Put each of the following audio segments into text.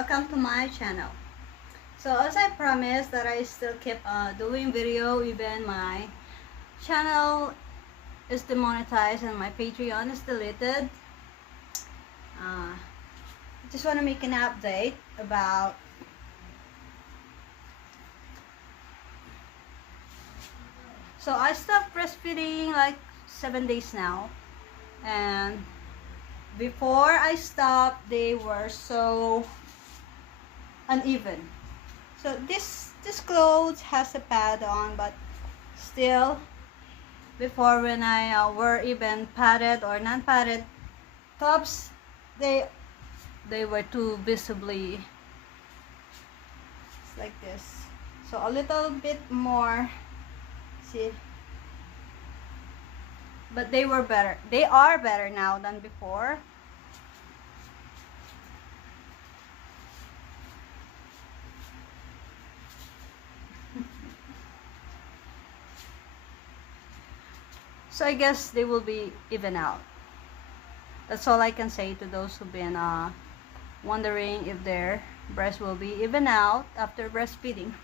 welcome to my channel. So as I promised that I still keep doing video even my channel is demonetized and my Patreon is deleted. I just want to make an update about so I stopped breastfeeding like 7 days now, and before I stopped they were so uneven. So this clothes has a pad on, but still before when I wear even padded or non-padded tops, they were too visibly, it's like this. So a little bit more, see, but they were better. They are better now than before. So I guess they will be even out. That's all I can say to those who've been wondering if their breast will be even out after breastfeeding.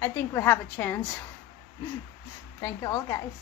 I think we have a chance. Thank you all, guys.